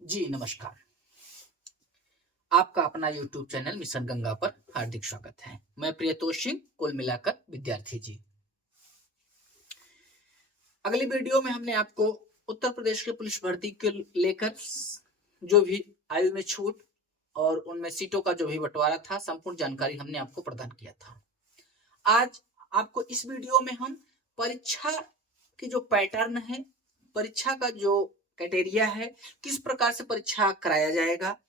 जी नमस्कार। आपका अपना यूट्यूब चैनल मिशन गंगा पर हार्दिक स्वागत है। मैं प्रियतोष सिंह, कुल मिलाकर विद्यार्थी जी। अगली वीडियो में हमने आपको उत्तर प्रदेश के पुलिस भर्ती के लेकर जो भी आयु में छूट और उनमें सीटों का जो भी बंटवारा था, संपूर्ण जानकारी हमने आपको प्रदान किया था। आज आपको इस वीडियो में हम परीक्षा की जो पैटर्न है, परीक्षा का जो क्राइटेरिया है, किस प्रकार से परीक्षा कराया जाएगा,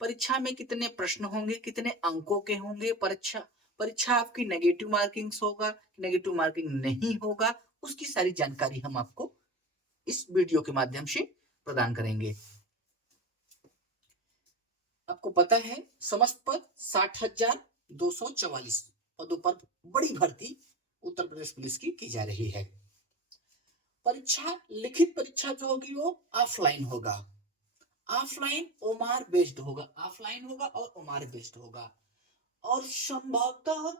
परीक्षा में कितने प्रश्न होंगे, कितने अंकों के होंगे, परीक्षा परीक्षा आपकी नेगेटिव मार्किंग्स होगा, नेगेटिव मार्किंग नहीं होगा, उसकी सारी जानकारी हम आपको इस वीडियो के माध्यम से प्रदान करेंगे। आपको पता है समस्त पद 60,244 पदों पर बड़ी भर्ती उत्तर प्रदेश पुलिस की जा रही है। परीक्षा, लिखित परीक्षा जो होगी वो ऑफलाइन होगा। ऑफलाइन ओमार बेस्ड होगा, ऑफलाइन होगा और ओमार बेस्ड होगा और संभवतः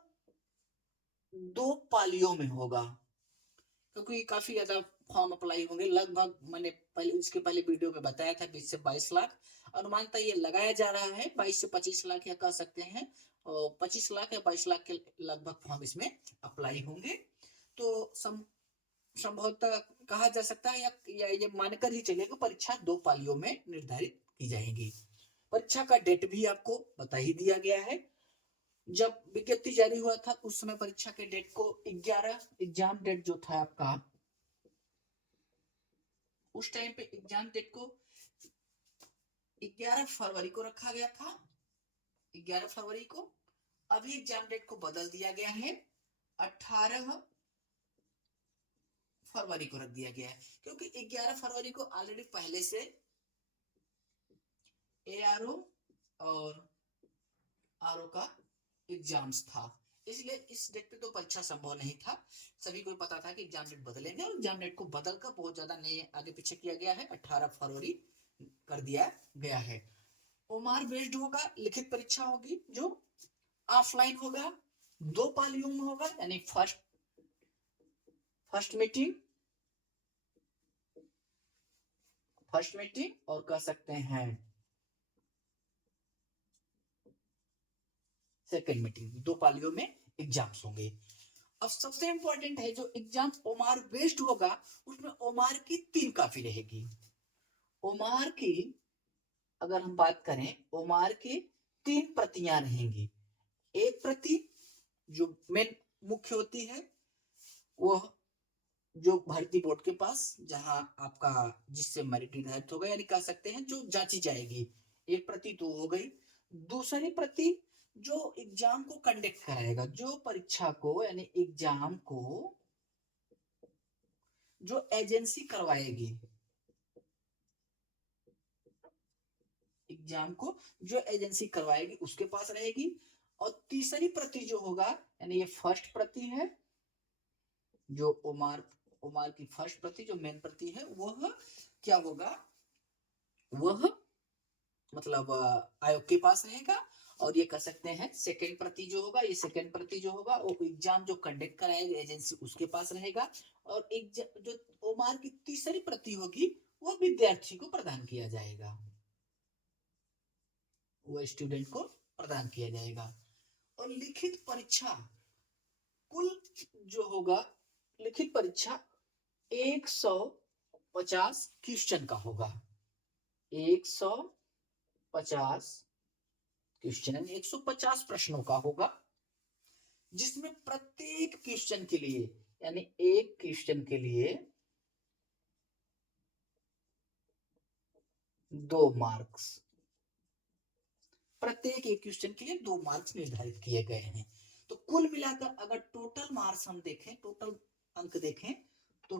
2 पालियों में होगा, क्योंकि काफी ज्यादा फॉर्म अप्लाई होंगे। लगभग मैंने पहले इसके पहले वीडियो में बताया था 20 से 22 लाख अनुमानतः ये लगाया जा रहा है। 22 से 25 लाख या कह सकते हैं, और 25 लाख या 22 लाख के लगभग फॉर्म इसमें अप्लाई होंगे। तो संभवतः कहा जा सकता है या ये मानकर ही चलेगा परीक्षा 2 पालियों में निर्धारित की जाएगी। परीक्षा का डेट भी आपको बता ही दिया गया है। जब विज्ञप्ति जारी हुआ था उस समय परीक्षा के डेट को 11 एग्जाम डेट जो था आपका, उस टाइम पे एग्जाम डेट को 11 फरवरी को रखा गया था। 11 फरवरी को। अभी एग्जाम डेट को बदल दिया गया है, 18 फरवरी को रख दिया गया है, क्योंकि 11 फरवरी को ऑलरेडी पहले से एआरओ और आरओ का एग्जाम्स था, इसलिए इस डेट पे तो परीक्षा संभव नहीं था। सभी को पता था कि एग्जाम डेट बदलेंगे और एग्जाम डेट को बदलकर बहुत ज्यादा नहीं आगे पीछे किया गया है, 18 फरवरी कर दिया गया है। ओमार बेस्ड होगा, लिखित परीक्षा होगी जो ऑफलाइन होगा, 2 पालियों में होगा, यानी फर्स्ट मीटिंग और कह सकते हैं सेकेंड मीटिंग, 2 पालियों में एग्जाम्स होंगे। अब सबसे इंपॉर्टेंट है, जो एग्जाम ओमार बेस्ड होगा उसमें ओमार की 3 काफी रहेगी। ओमार की अगर हम बात करें, ओमार की 3 प्रतियां रहेंगी। एक प्रति जो मेन मुख्य होती है, वह जो भर्ती बोर्ड के पास, जहां आपका जिससे मेरिट निर्धारित होगा, यानी कह सकते हैं जो जांची जाएगी, एक प्रति तो हो गई। दूसरी प्रति जो एग्जाम को कंडक्ट कराएगा, जो परीक्षा को यानी एग्जाम को जो एजेंसी करवाएगी, एग्जाम को जो एजेंसी करवाएगी उसके पास रहेगी। और तीसरी प्रति जो होगा, यानी ये फर्स्ट प्रति है, जो ओमार की फर्स्ट प्रति जो मेन प्रति है, वह क्या होगा, वह मतलब आयोग के पास रहेगा। और ये कह सकते हैं सेकेंड प्रति जो होगा, ये सेकेंड प्रति जो होगा वो एग्जाम जो कंडक्ट कराएगी एजेंसी उसके पास रहेगा। और एक जो ओमार की तीसरी प्रति होगी वो विद्यार्थी को प्रदान किया जाएगा, वो स्टूडेंट को प्रदान किया जाएगा। और लिखित परीक्षा कुल जो होगा, लिखित परीक्षा 150 क्वेश्चन का होगा। 150 क्वेश्चन, 150 प्रश्नों का होगा, जिसमें प्रत्येक क्वेश्चन के लिए, यानी एक क्वेश्चन के लिए 2 मार्क्स, प्रत्येक एक क्वेश्चन के लिए 2 मार्क्स निर्धारित किए गए हैं। तो कुल मिलाकर अगर टोटल मार्क्स हम देखें, टोटल अंक देखें, तो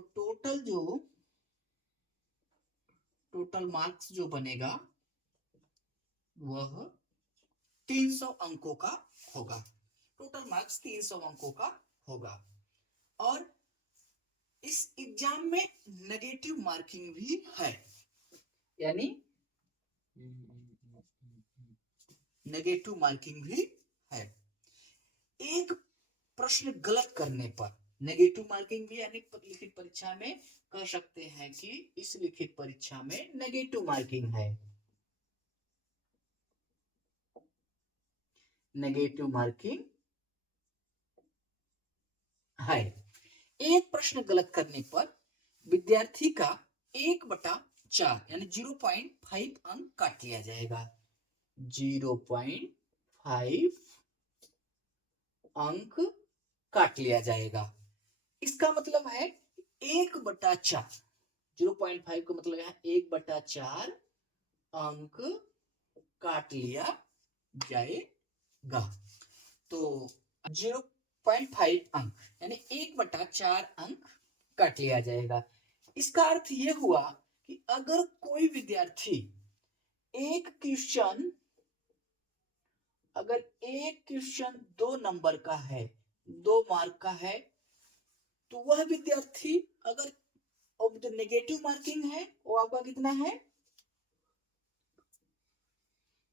टोटल मार्क्स जो बनेगा वह 300 अंकों का होगा। टोटल मार्क्स 300 अंकों का होगा। और इस एग्जाम में नेगेटिव मार्किंग भी है, यानी नेगेटिव मार्किंग भी है। एक प्रश्न गलत करने पर नेगेटिव मार्किंग भी, यानी लिखित परीक्षा में कह सकते हैं कि इस लिखित परीक्षा में नेगेटिव मार्किंग है। नेगेटिव मार्किंग है। एक प्रश्न गलत करने पर विद्यार्थी का 1/4 यानी 0.5 अंक काट लिया जाएगा। 0.5 अंक काट लिया जाएगा। इसका मतलब है 1/4, 0.5 का मतलब है 1/4 अंक काट लिया जाएगा। तो 0.5 अंक यानी 1/4 अंक काट लिया जाएगा। इसका अर्थ यह हुआ कि अगर कोई विद्यार्थी एक क्वेश्चन अगर एक क्वेश्चन 2 नंबर का है, 2 मार्क का है, तो वह विद्यार्थी अगर जो नेगेटिव मार्किंग है वो आपका कितना है,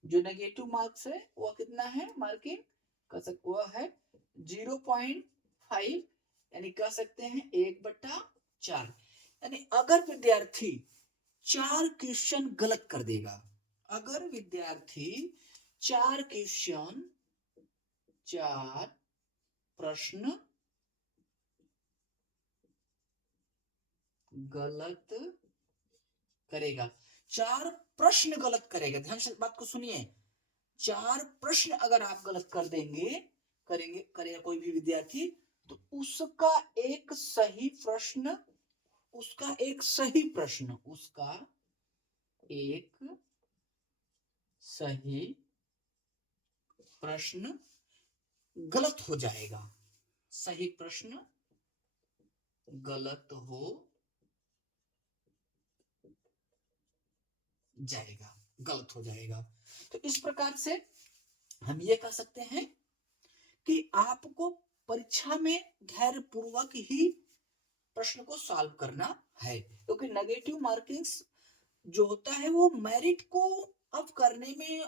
जो नेगेटिव मार्क्स है वो कितना है मार्किंग कर सकते वह है 0.5 यानी कह सकते हैं 1/4। यानी अगर विद्यार्थी 4 क्वेश्चन गलत कर देगा, अगर विद्यार्थी 4 क्वेश्चन 4 प्रश्न गलत करेगा, 4 प्रश्न गलत करेगा, ध्यान से बात को सुनिए, 4 प्रश्न अगर आप गलत कर देंगे करेगा कोई भी विद्यार्थी, तो उसका एक सही प्रश्न उसका एक सही प्रश्न गलत हो जाएगा, सही प्रश्न गलत हो जाएगा, गलत हो जाएगा। तो इस प्रकार से हम ये कह सकते हैं कि आपको परीक्षा में धैर्य पूर्वक ही प्रश्न को सॉल्व करना है, क्योंकि नेगेटिव मार्किंग्स जो होता है वो मेरिट को अप करने में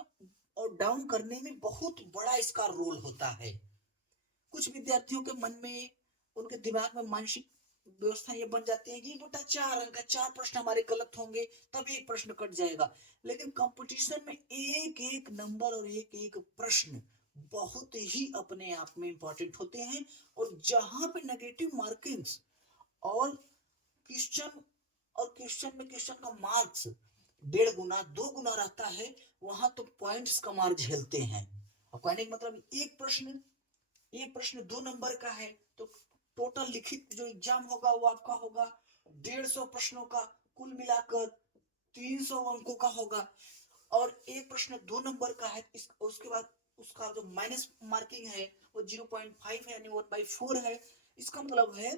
और डाउन करने में बहुत बड़ा इसका रोल होता है। कुछ विद्यार्थियों के मन में, उनके दिमाग में मानसिक व्यवस्था ये बन जाती है कि बेटा 4 अंक, 4 प्रश्न हमारे गलत होंगे तब एक प्रश्न कट जाएगा। लेकिन कंपटीशन में एक एक नंबर और एक एक प्रश्न बहुत ही अपने आप में इंपॉर्टेंट होते हैं, और जहां पे नेगेटिव मार्किंग्स और क्वेश्चन में क्वेश्चन का मार्क्स 1.5 गुना 2 गुना रहता है, वहां तो पॉइंट्स का मार झेलते हैं। और कहने का मतलब एक प्रश्न 2 नंबर का है तो टोटल लिखित जो एग्जाम होगा वो आपका होगा 150 प्रश्नों का, कुल मिलाकर 300 अंकों का होगा। और एक प्रश्न 2 नंबर का है, उसके बाद उसका जो माइनस मार्किंग है वो 0.5 है यानी 1/4 है। इसका मतलब है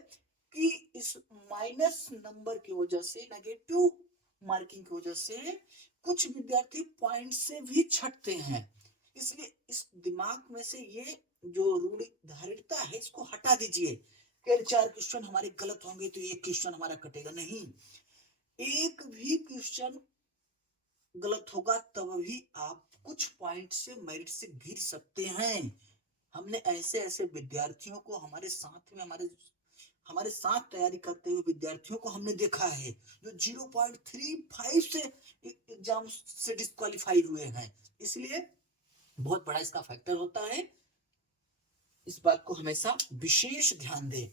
कि इस माइनस नंबर की वजह से, नेगेटिव मार्किंग की वजह से कुछ विद्यार्थी पॉइंट से भी छटते हैं। इसलिए इस दिमाग में से ये जो रूढ़िधारिता है इसको हटा दीजिए कि 4 क्वेश्चन हमारे गलत होंगे तो एक क्वेश्चन हमारा कटेगा, नहीं, एक भी क्वेश्चन गलत होगा तब भी आप कुछ पॉइंट से मेरिट से गिर सकते हैं। हमने ऐसे ऐसे विद्यार्थियों को हमारे साथ में हमारे साथ तैयारी करते हुए विद्यार्थियों को हमने देखा है जो 0.35 से एग्जाम से डिस्क्वालीफाई हुए हैं। इसलिए बहुत बड़ा इसका फैक्टर होता है, इस बात को हमेशा विशेष ध्यान दें।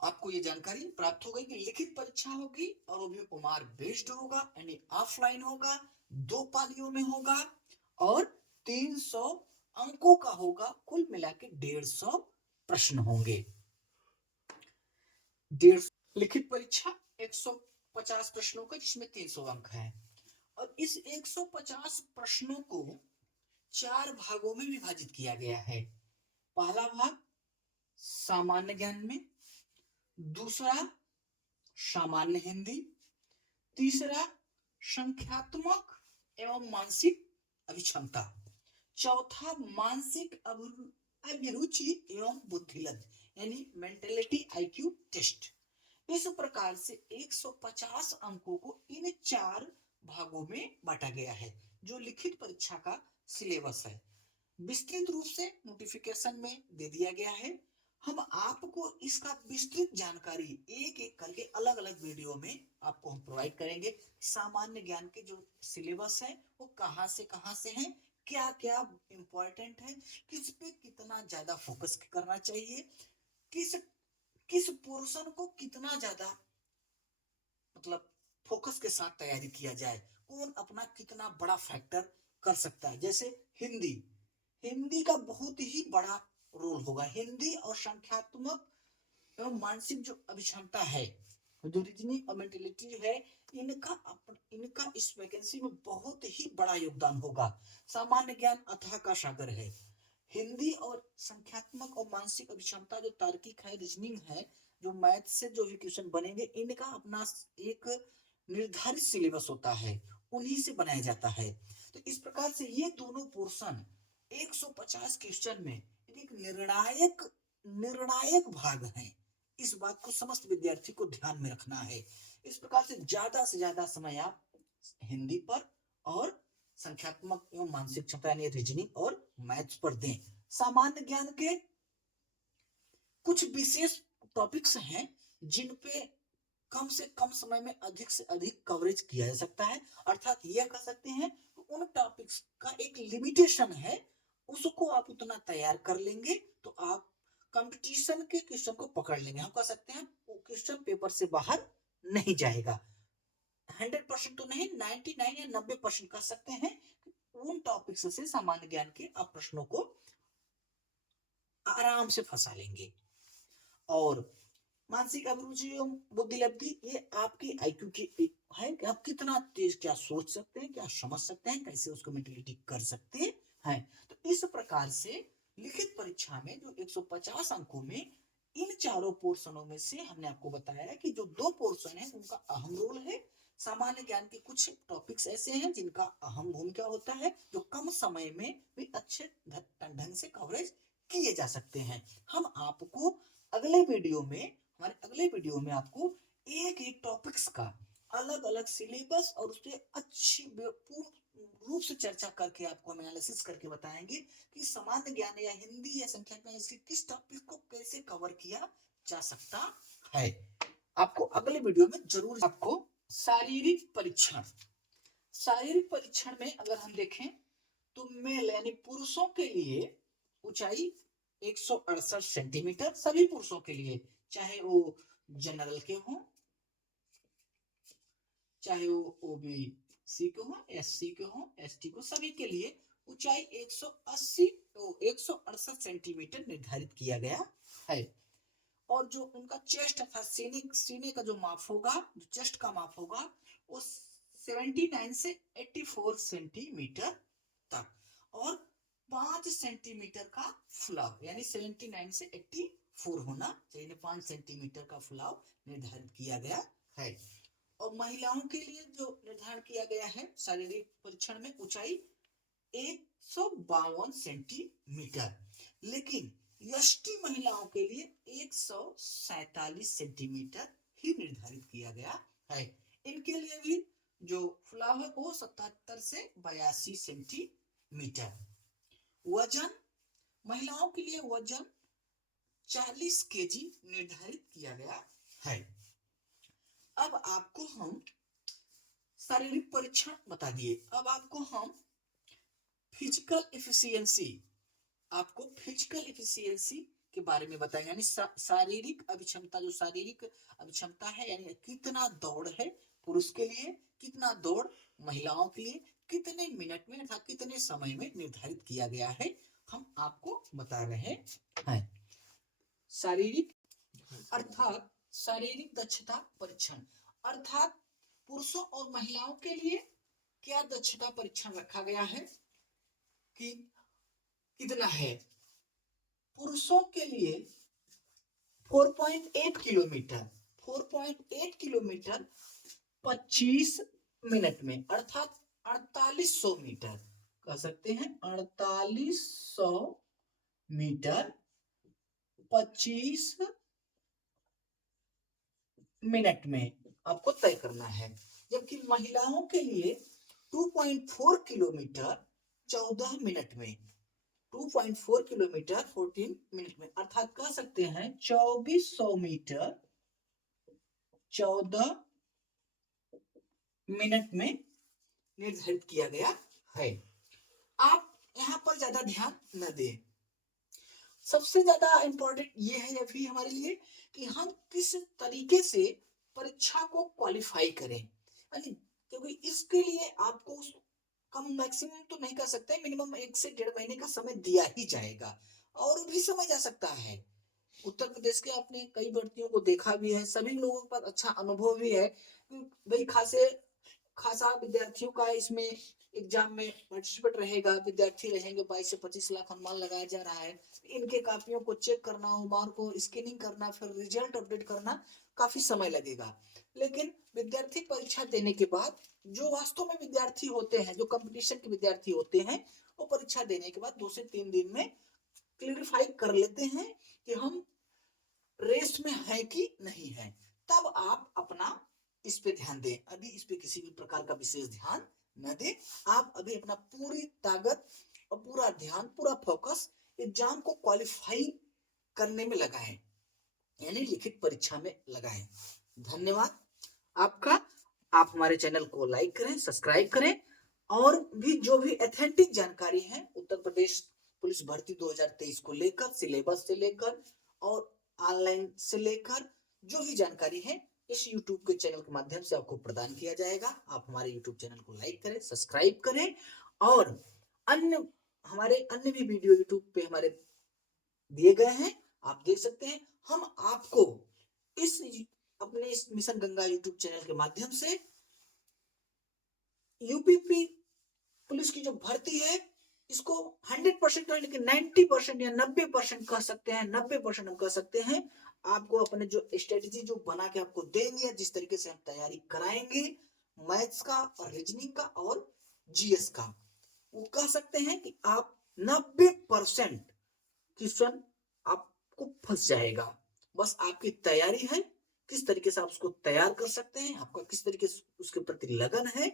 आपको ये जानकारी प्राप्त हो गई कि लिखित परीक्षा होगी और वो भी उमार बेस्ड होगा यानी ऑफलाइन होगा, 2 पालियों में होगा और 300 अंकों का होगा, कुल मिला के 150 प्रश्न होंगे। 150 लिखित परीक्षा 150 प्रश्नों का जिसमें 300 अंक है, और इस 150 प्रश्नों को 4 भागों में विभाजित किया गया है। पहला भाग सामान्य ज्ञान में, दूसरा सामान्य हिंदी, तीसरा संख्यात्मक एवं मानसिक अभिक्षमता, चौथा मानसिक अभिरुचि एवं बुद्धिलब्ध यानी मेंटेलिटी आईक्यू टेस्ट। इस प्रकार से 150 अंकों को इन 4 भागों में बांटा गया है जो लिखित परीक्षा का सिलेबस है। विस्तृत रूप से नोटिफिकेशन में दे दिया गया है। हम आपको इसका विस्तृत जानकारी एक एक करके अलग अलग वीडियो में आपको हम प्रोवाइड करेंगे। सामान्य ज्ञान के जो सिलेबस है वो कहां से हैं, क्या क्या इंपॉर्टेंट है, किस पे कितना ज्यादा फोकस करना चाहिए, किस किस पोर्शन को कितना ज्यादा मतलब फोकस के साथ तैयारी किया जाए, कौन अपना कितना बड़ा फैक्टर कर सकता है। जैसे हिंदी, हिंदी का बहुत ही बड़ा रोल होगा। हिंदी और संख्यात्मक एवं मानसिक जो अभिक्षमता है, जो रीजनिंग और मेंटेलिटी है, इनका इस वैकेंसी में बहुत ही बड़ा योगदान होगा। सामान्य ज्ञान अथाह का सागर है। हिंदी और संख्यात्मक और मानसिक अभिक्षमता जो तार्किक है, रीजनिंग है, जो मैथ से जो भी क्वेश्चन बनेंगे, इनका अपना एक निर्धारित सिलेबस होता है, उन्हीं से बनाया जाता है। तो इस प्रकार से ये दोनों पोर्शन 150 क्वेश्चन में एक निर्णायक निर्णायक भाग है। इस बात को समस्त विद्यार्थी को ध्यान में रखना है। इस प्रकार से ज्यादा समय आप हिंदी पर और संख्यात्मक एवं मानसिक क्षमता यानी रीजनिंग और मैथ्स पर दें। सामान्य ज्ञान के कुछ विशेष टॉपिक्स हैं जिन पे कम से कम समय में अधिक से अधिक कवरेज किया जा सकता है, अर्थात यह कह सकते हैं उन टॉपिक्स का एक लिमिटेशन है, उसको आप उतना तैयार कर लेंगे तो आप कंपटीशन के क्वेश्चन को पकड़ लेंगे। हम कह सकते हैं वो क्वेश्चन पेपर से बाहर नहीं जाएगा। 100% तो नहीं, 99 या 90% कह सकते हैं। उन टॉपिक्स से सामान्य ज्ञान के आप प्रश्नों को आराम से फंसा लेंगे। और मानसिक अभिरुचि एवं बुद्धिलब्धि, ये आपकी आईक्यू की है कि आप कितना तेज क्या सोच सकते हैं, क्या समझ सकते हैं, कैसे उसको मेंटलिटी कर सकते हैं। तो इस प्रकार से लिखित परीक्षा में जो 150 अंकों में इन चारों पोर्शनों में से हमने आपको बताया कि जो दो पोर्शन है उनका अहम रोल है। सामान्य ज्ञान के कुछ टॉपिक्स ऐसे हैं जिनका अहम भूमिका होता है, जो कम समय में भी अच्छे ढंग से कवरेज किए जा सकते हैं। हम आपको अगले वीडियो में हमारे अगले वीडियो में आपको एक एक टॉपिक्स का अलग अलग सिलेबस और उसके अच्छी पूर्ण रूप से चर्चा करके आपको हम एनालिसिस करके बताएंगे कि सामान्य ज्ञान या हिंदी या संख्या में इसके किस टॉपिक को कैसे कवर किया जा सकता है। आपको अगले वीडियो में जरूर आपको शारीरिक परीक्षण, शारीरिक परीक्षण में अगर हम देखें तो मेल यानी पुरुषों के लिए ऊंचाई 168 सेंटीमीटर, सभी पुरुषों के लिए, चाहे वो जनरल के हों, चाहे वो ओबीसी के हों, एससी के हों, एसटी को, सभी के लिए ऊंचाई 168 सेंटीमीटर निर्धारित किया गया है। और जो उनका चेस्ट अर्थात सीने का जो माप होगा, जो चेस्ट का माप होगा, वो 79 से 84 सेंटीमीटर तक, और 5 सेंटीमीटर का फुलाव यानी 79 से 84 होना चाहिए, 5 सेंटीमीटर का फुलाव निर्धारित किया गया है। और महिलाओं के लिए जो निर्धारण किया गया है शारीरिक परीक्षण में, ऊंचाई 152 सेंटीमीटर, लेकिन यष्टि महिलाओं के लिए 147 सेंटीमीटर ही निर्धारित किया गया है। इनके लिए भी जो फुलाव है वो 77 से 82 सेंटीमीटर। वजन, महिलाओं के लिए वजन 40 केजी निर्धारित किया गया है। अब आपको हम शारीरिक परीक्षण बता दिए, अब आपको हम फिजिकल एफिशिएंसी, आपको फिजिकल एफिशिएंसी के बारे में बताएंगे, यानी शारीरिक अभिक्षमता, जो शारीरिक अभिक्षमता है यानी कितना दौड़ है पुरुष के लिए, कितना दौड़ महिलाओं के लिए, कितने मिनट में अर्थात कितने समय में निर्धारित किया गया है, हम आपको बता रहे हैं। शारीरिक अर्थात शारीरिक दक्षता परीक्षण, अर्थात पुरुषों और महिलाओं के लिए क्या दक्षता परीक्षण रखा गया है कि कितना है। पुरुषों के लिए 4.8 किलोमीटर, 4.8 किलोमीटर 25 मिनट में, अर्थात 4800 मीटर कह सकते हैं, 4800 मीटर 25 मिनट में आपको तय करना है। जबकि महिलाओं के लिए 2.4 किलोमीटर 14 मिनट में, 2.4 किलोमीटर 14 मिनट में, अर्थात कह सकते हैं 2400 मीटर 14 मिनट में निर्धारित किया गया है। आप यहाँ पर ज्यादा ध्यान न दें। सबसे ज्यादा इंपॉर्टेंट ये है अभी हमारे लिए कि हम किस तरीके से परीक्षा को क्वालिफाई करें, यानी क्योंकि इसके लिए आपको कम मैक्सिमम तो नहीं कर सकते, मिनिमम 1 से 1.5 महीने का समय दिया ही जाएगा, और भी समय जा सकता है। उत्तर प्रदेश के आपने कई भर्तियों को देखा भी है, सभी लोगों पर अच्छा अनुभव भी है। भाई खासा विद्यार्थियों का इसमें एग्जाम में पार्टिसिपेट रहेगा, विद्यार्थी रहेंगे, 22 से 25 लाख अनुमान लगाया जा रहा है। इनके कापियों को चेक करना, मार्क को स्कैनिंग करना, फिर रिजल्ट अपडेट करना, काफी समय लगेगा। लेकिन विद्यार्थी परीक्षा देने के बाद जो वास्तव में विद्यार्थी होते हैं, जो कंपटीशन के विद्यार्थी होते हैं, वो परीक्षा देने के बाद 2 से 3 दिन में क्लियरिफाई कर लेते हैं कि हम रेस में है कि नहीं है। तब आप अपना इस पे ध्यान दें, अभी इस पे किसी भी प्रकार का विशेष ध्यान न दें। आप अभी अपना पूरी ताकत और पूरा ध्यान, पूरा फोकस एग्जाम को क्वालिफाई करने में लगाएं, यानी लिखित परीक्षा में लगाएं। धन्यवाद आपका। आप हमारे चैनल को लाइक करें, सब्सक्राइब करें, और भी जो भी ऑथेंटिक जानकारी है उत्तर प्रदेश पुलिस भर्ती 2023 को लेकर, सिलेबस से लेकर और ऑनलाइन से लेकर जो भी जानकारी है, इस YouTube के चैनल के माध्यम से आपको प्रदान किया जाएगा। आप हमारे YouTube चैनल को लाइक करें, सब्सक्राइब करें, और हमारे अन्य भी वीडियो YouTube पे हमारे दिए गए हैं, आप देख सकते हैं। हम आपको अपने इस मिशन गंगा YouTube चैनल के माध्यम से यूपीपी पुलिस की जो भर्ती है, इसको 100% तो लेकिन 90% या 90% कह सकते हैं, 90% हम कह सकते हैं, आपको अपने जो स्ट्रेटेजी जो बना के आपको देंगे, जिस तरीके से हम तैयारी कराएंगे मैथ्स का और रीजनिंग का और जीएस का, वो कह सकते हैं कि आप 90% क्वेश्चन आपको फंस जाएगा। बस आपकी तैयारी है, किस तरीके से आप उसको तैयार कर सकते हैं, आपका किस तरीके से उसके प्रति लगन है,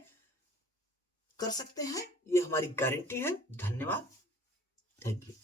कर सकते हैं, ये हमारी गारंटी है। धन्यवाद, थैंक यू।